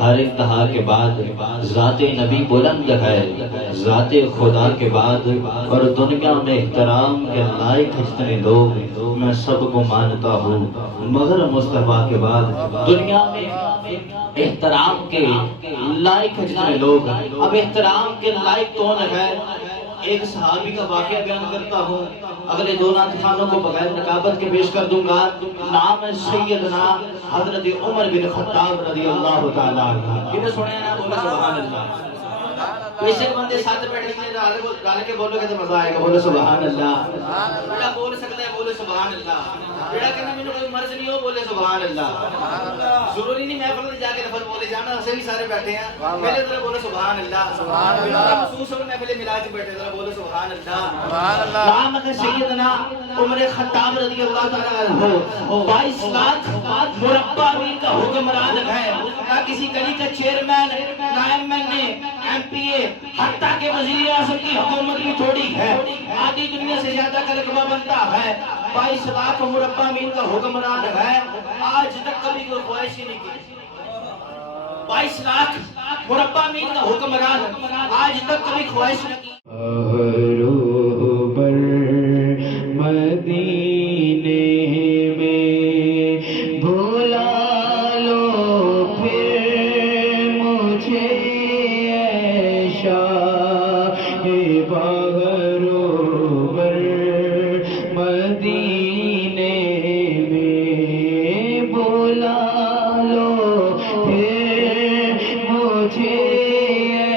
ہر انتہا کے بعد ذات نبی بلند ہے، ذات خدا کے بعد، اور دنیا میں احترام کے لائق جتنے لوگ میں سب کو مانتا ہوں، مگر مصطفیٰ کے بعد دنیا میں احترام کے لائق جتنے لوگ، اب احترام کے لائق کون ہے؟ ایک صحابی کا واقعہ بیان کرتا ہوں، اگلے دو نعت خوانوں کو بغیر نقابت کے پیش کر دوں گا۔ نام ہے سیدنا حضرت عمر بن خطاب رضی اللہ تعالیٰ عنہ۔ کتنے سنے ہیں نا؟ بولے سبحان اللہ۔ پیسے بندے ساتھ بیٹھے ڈال کے بولو گے تو مزہ آئے گا، بولے سبحان اللہ۔ بیڑا بول سکتا ہے، بولے سبحان اللہ۔ بیڑا کہنا میں نے کوئی مرض نہیں ہو، بولے سبحان اللہ۔ ضروری نہیں محفل میں جا کے لفظ بولے جانا، اسے بھی سارے بیٹھے ہیں، پہلے ذرا بولے سبحان اللہ۔ محسوس ہو محفل ملاج بیٹھے، ذرا بولے سبحان اللہ۔ نام ہے سیدنا عمر خطاب رضی اللہ تعالیٰ عنہ، 22 لاکھ مربع میل کا حکمران ہے، نہ کسی گلی کا چیئرمین، نہ ایم این اے، ایم پی اے، حتیٰ کہ وزیر اعظم کی حکومت بھی تھوڑی ہے، آدھی دنیا سے زیادہ کا رقبہ بنتا ہے، 22 لاکھ مربع میل کا حکمران ہے، آج تک کبھی کوئی خواہش ہی نہیں کی۔ 22 لاکھ مربع میل کا حکمران، آج تک کبھی خواہش نہیں کی۔ مدینے میں بھلا لو پھر مجھے اے شاہ بغروبر، مدینے میں بھلا لو پھر مجھے اے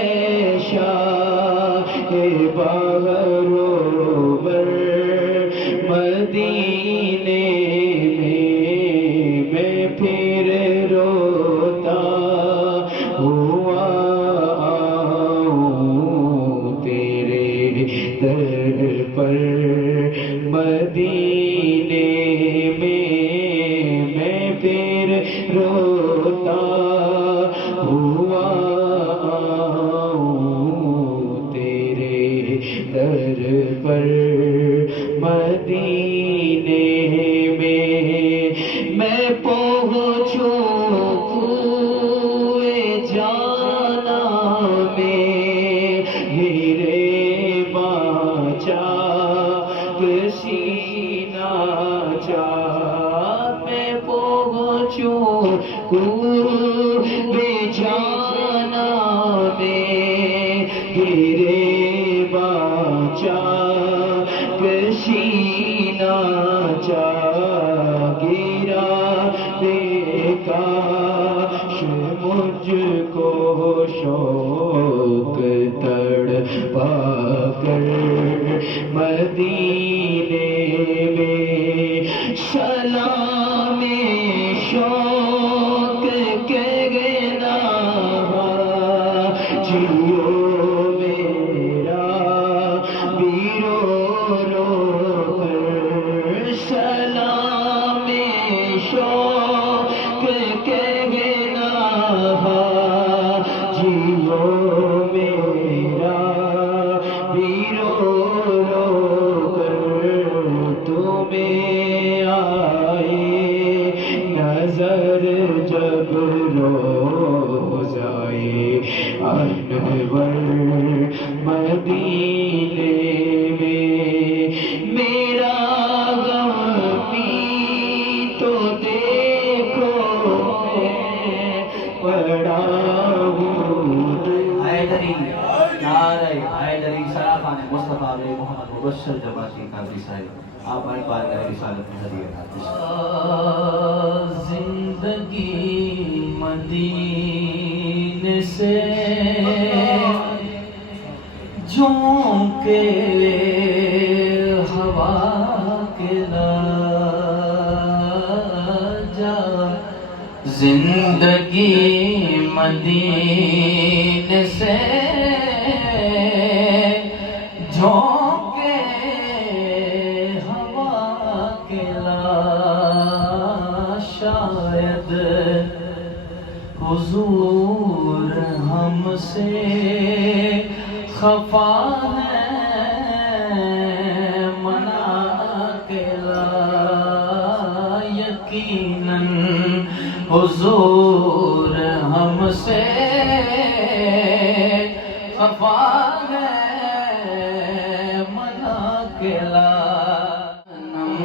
شاہ بغروبر، مدینے میں پھر روتا ہوا آؤں تیرے در پر، مدینے میں پھر روتا ہوا آؤں تیرے در پر، مدینے میں پہنچوں کوئے جانا میں، ہیرے باچا سینہ جا، میں پہنچوں کوئے جانا میں، ہیرے باچا سینہ جا، گرا دے کاش مجھ کو شوق تڑپا کر، مدینے میں سلام شوق کہنا جیو میرا بیرو رو کر، سلام شوق کہنا جیو میرا بیرو رو کر، تمہیں آئے نظر جب روزائے انور، مدینے میں میرا غم بھی تو دیکھو میں پڑا ہوں۔ حیدری، نعرہ حیدری، سراخان مصطفیٰ علیہ محمد مبشر جماعتی قاضی صاحب، آپ ہماری بارگاہ رسالت میں ہدیہ نازل۔ زندگی مدینے سے جھونکے ہوا کے لا جا، زندگی مدینے سے جھونکے ہوا کے لا، شاید حضور ہم سے خفا ہے، منا کے لا، یقیناً حضور سے خفا ہے منا کے لانم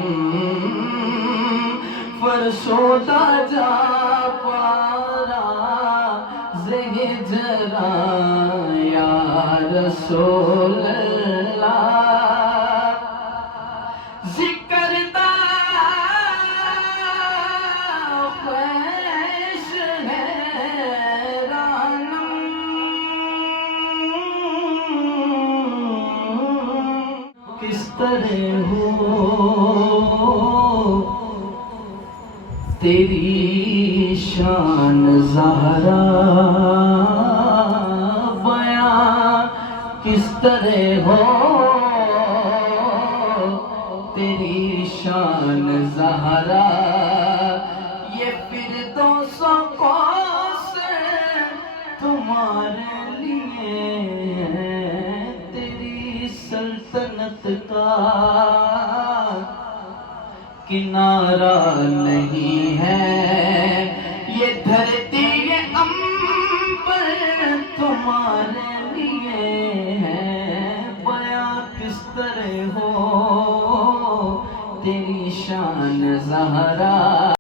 فرسودہ جا پارا زہجرا یا رسول اللہ ذکر دا خویش ہے رانم کس طرح ہو تیری شان زہرا بیان کس طرح ہو تیری شان زہرا یہ فردوس و قوس تمہارے لیے تیری سلطنت کا کنارہ نہیں ہے